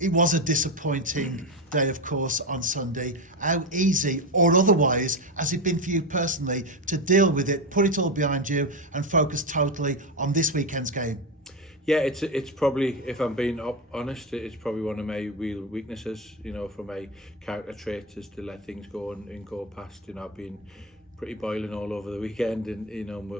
It was a disappointing day, of course, on Sunday. How easy or otherwise has it been for you personally to deal with it, put it all behind you and focus totally on this weekend's game? Yeah, it's probably, if I'm being honest, it's probably one of my real weaknesses, for my character traits, is to let things go and go past. I've been pretty boiling all over the weekend, and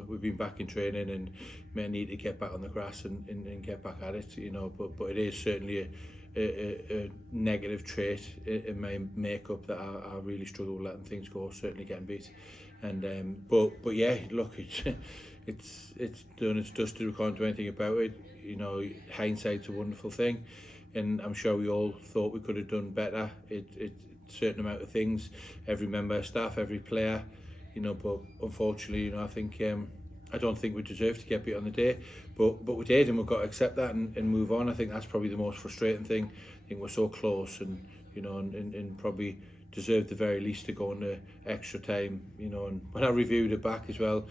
we've been back in training and may need to get back on the grass and get back at it, but it is certainly a negative trait in my makeup that I really struggle with letting things go, certainly getting beat. And but yeah, look, it's done its dusted. We can't do anything about it. Hindsight's a wonderful thing, and I'm sure we all thought we could have done better. It certain amount of things, every member of staff, every player, but unfortunately, I think I don't think we deserved to get beat on the day, but we did, and we've got to accept that and move on. I think that's probably the most frustrating thing. I think we're so close, and and probably deserved the very least to go into extra time. And when I reviewed it back as well,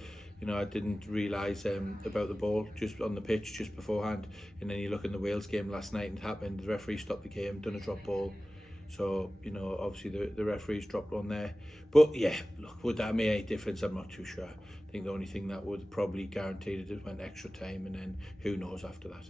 I didn't realise about the ball just on the pitch just beforehand, and then you look in the Wales game last night and it happened. The referee stopped the game, done a drop ball. So, obviously the referees dropped one there. But yeah, look, would that make any difference? I'm not too sure. I think the only thing that would probably guarantee it is went extra time, and then who knows after that.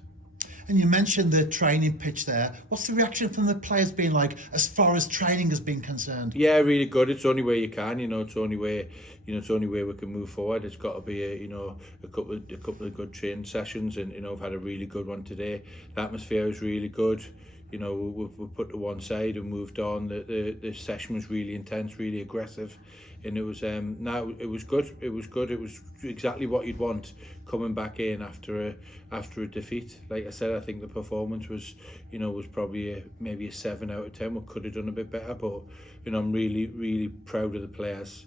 And you mentioned the training pitch there. What's the reaction from the players been like as far as training has been concerned? Yeah, really good. It's the only way you can, it's the only way, it's the only way we can move forward. It's got to be a couple of good training sessions, and I've had a really good one today. The atmosphere was really good. We've put to one side and moved on. The session was really intense, really aggressive, and it was it was good. It was good. It was exactly what you'd want coming back in after a defeat. Like I said, I think the performance was was probably maybe a 7 out of 10. We could have done a bit better, but I'm really proud of the players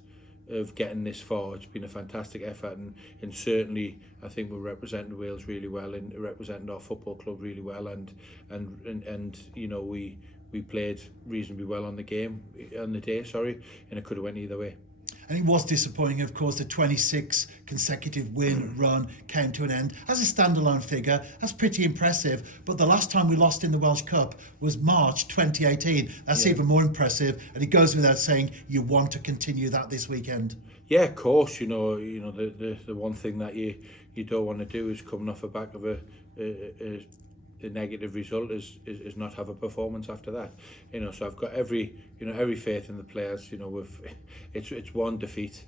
of getting this far. It's been a fantastic effort, and certainly I think we're representing Wales really well and representing our football club really well, and we played reasonably well on the day, and it could have went either way. And it was disappointing, of course, the 26 consecutive win run came to an end. As a standalone figure, that's pretty impressive. But the last time we lost in the Welsh Cup was March 2018. That's even more impressive. And it goes without saying you want to continue that this weekend. Yeah, of course. The one thing that you don't want to do is coming off the back of a negative result is not have a performance after that. So I've got every faith in the players. It's one defeat.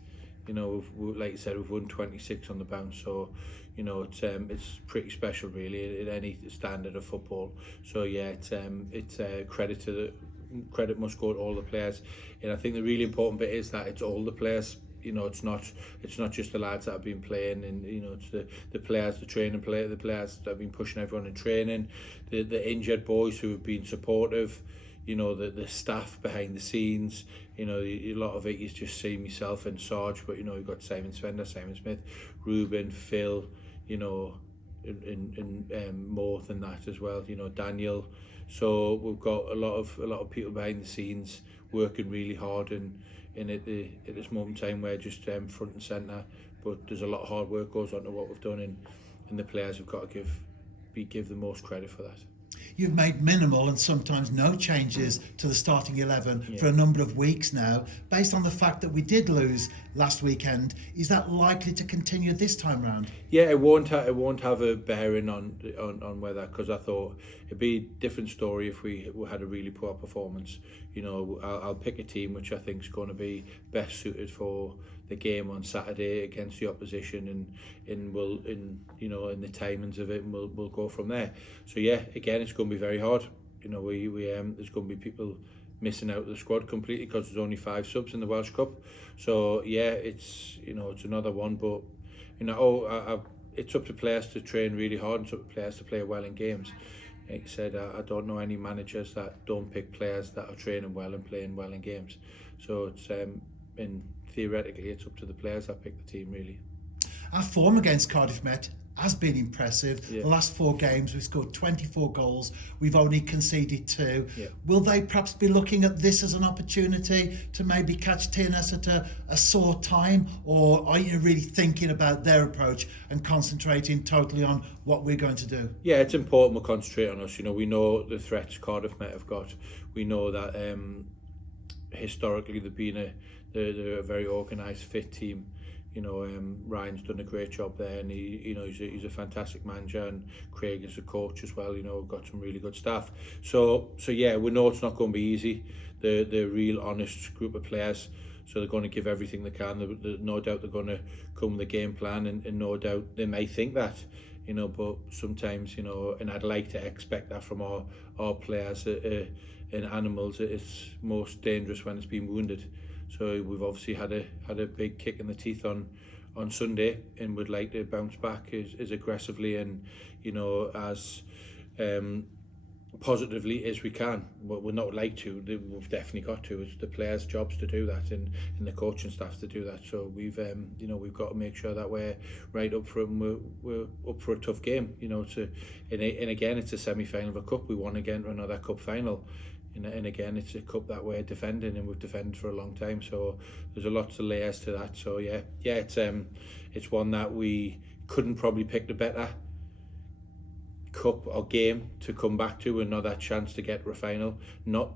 Like you said, we've won 26 on the bounce. So it's pretty special really at any standard of football. So yeah, it's credit must go to all the players, and I think the really important bit is that it's all the players. It's not just the lads that have been playing, and it's the players, the training player, the players that have been pushing everyone in training, the injured boys who have been supportive, the staff behind the scenes. A lot of it is just see myself and Sarge, but you've got Simon Spender, Simon Smith, Ruben, Phil, and more than that as well. Daniel. So we've got a lot of people behind the scenes working really hard, and at this moment in time we're just front and centre, but there's a lot of hard work goes on to what we've done, and the players have got to give the most credit for that. You've made minimal and sometimes no changes to the starting 11 for a number of weeks now. Based on the fact that we did lose last weekend, is that likely to continue this time round? Yeah, it won't have a bearing on whether, because I thought it'd be a different story if we had a really poor performance. I'll pick a team which I think is going to be best suited for the game on Saturday against the opposition, and we'll in the timings of it, and we'll go from there. So yeah, again, it's going to be very hard. We there's going to be people missing out of the squad completely because there's only 5 subs in the Welsh Cup. So yeah, it's it's another one, but it's up to players to train really hard, and it's up to players to play well in games. Like I said, I don't know any managers that don't pick players that are training well and playing well in games. So it's theoretically it's up to the players that pick the team really. Our form against Cardiff Met has been impressive. Yeah. The last 4 games, we've scored 24 goals. We've only conceded 2. Yeah. Will they perhaps be looking at this as an opportunity to maybe catch TNS at a sore time? Or are you really thinking about their approach and concentrating totally on what we're going to do? Yeah, it's important we concentrate on us. You know, we know the threats Cardiff Met have got. We know that historically they're a very organised, fit team. You know, Ryan's done a great job there, and he's a fantastic manager, and Craig is a coach as well. You know, got some really good staff. So yeah, we know it's not going to be easy. They're a real honest group of players, so they're going to give everything they can. They're no doubt they're going to come with a game plan, and no doubt they may think that. You know, but sometimes, you know, and I'd like to expect that from our players. In animals, it's most dangerous when it's been wounded. So we've obviously had a big kick in the teeth on Sunday, and would like to bounce back as aggressively and, you know, as positively as we can. But we're not like to. We've definitely got to. It's the players' jobs to do that, and the coaching staff to do that. So we've we've got to make sure that we're right up for it, and we're up for a tough game. You know, and again, it's a semi-final of a cup. We want to get into another cup final. And again, it's a cup that we're defending, and we've defended for a long time. So there's a lot of layers to that. So yeah, it's one that we couldn't probably pick the better cup or game to come back to, another chance to get to a final. Not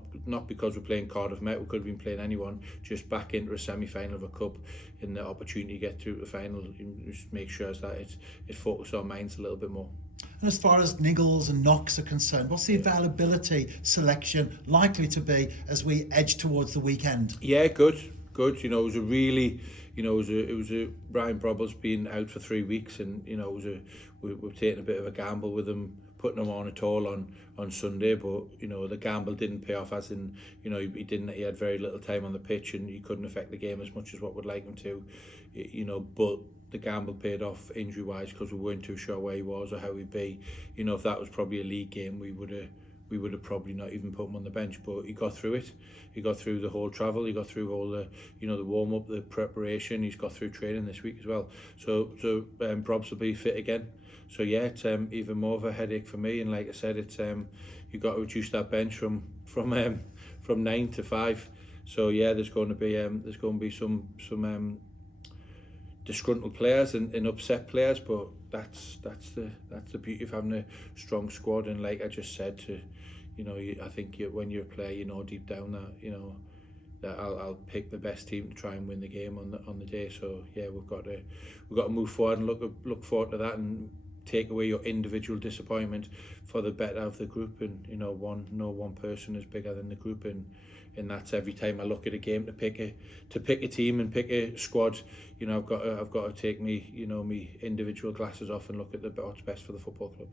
because we're playing Cardiff Met, we could have been playing anyone. Just back into a semi-final of a cup, and the opportunity to get through to the final. Just make sure that it focuses our minds a little bit more. And as far as niggles and knocks are concerned, what's the availability selection likely to be as we edge towards the weekend? Yeah, good. You know, it was a really, you know, it was a Brian Brobel's been out for 3 weeks, and you know, we're taking a bit of a gamble with him, putting him on at all on Sunday, but you know, the gamble didn't pay off, as in, you know, he had very little time on the pitch, and he couldn't affect the game as much as what we'd like him to, you know, but the gamble paid off injury wise, because we weren't too sure where he was or how he'd be. You know, if that was probably a league game, we would have probably not even put him on the bench, but he got through it. He got through the whole travel, he got through all the, you know, the warm up, the preparation. He's got through training this week as well. So Probs will be fit again. So yeah, it's even more of a headache for me. And like I said, it's you've got to reduce that bench from 9 to 5. So yeah, there's going to be some disgruntled players and upset players, but that's the beauty of having a strong squad. And like I just said, I think when you're a player, you know deep down that, you know, that I'll pick the best team to try and win the game on the day. So yeah, we've got to move forward and look forward to that, and take away your individual disappointment for the better of the group. And you know, no one person is bigger than the group, and that's every time I look at a game to pick a team and pick a squad. You know, I've got to take me individual glasses off and look at what's best for the football club.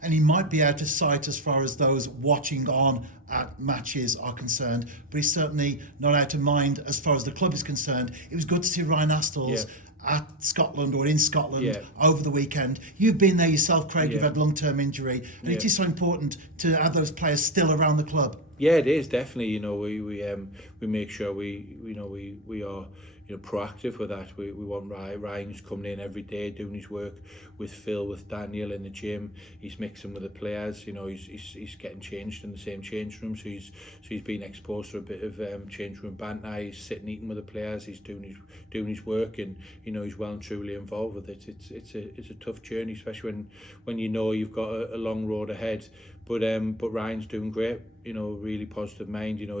And he might be out of sight as far as those watching on at matches are concerned, but he's certainly not out of mind as far as the club is concerned. It was good to see Ryan Astles at Scotland, or in Scotland, over the weekend. You've been there yourself, Craig. You've had long-term injury, and it is so important to have those players still around the club. Yeah, it is definitely. You know, we make sure we are, you know, proactive with that. We want Ryan's coming in every day, doing his work with Phil, with Daniel in the gym. He's mixing with the players. You know, he's getting changed in the same change room. So he's been exposed to a bit of change room banter. He's sitting eating with the players. He's doing his work, and you know, he's well and truly involved with it. It's a tough journey, especially when you know you've got a long road ahead. But Ryan's doing great. You know, really positive mind. You know,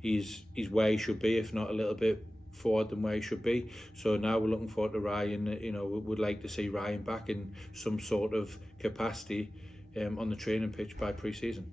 he's where he should be, if not a little bit forward than where he should be. So now we're looking forward to Ryan. You know, we would like to see Ryan back in some sort of capacity on the training pitch by pre-season.